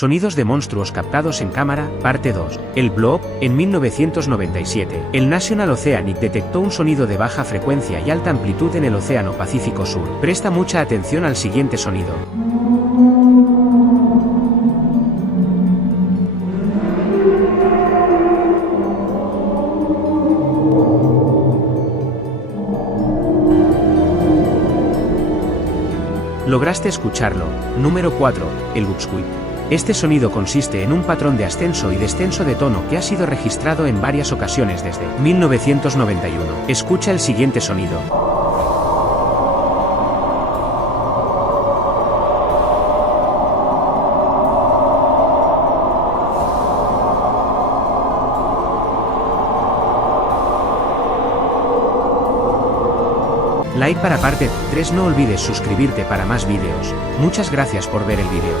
Sonidos de monstruos captados en cámara, parte 2. El Blob, en 1997. El National Oceanic detectó un sonido de baja frecuencia y alta amplitud en el Océano Pacífico Sur. Presta mucha atención al siguiente sonido. Lograste escucharlo. Número 4. El Buzzsqueak. Este sonido consiste en un patrón de ascenso y descenso de tono que ha sido registrado en varias ocasiones desde 1991. Escucha el siguiente sonido. Like para parte 3. No olvides suscribirte para más vídeos. Muchas gracias por ver el vídeo.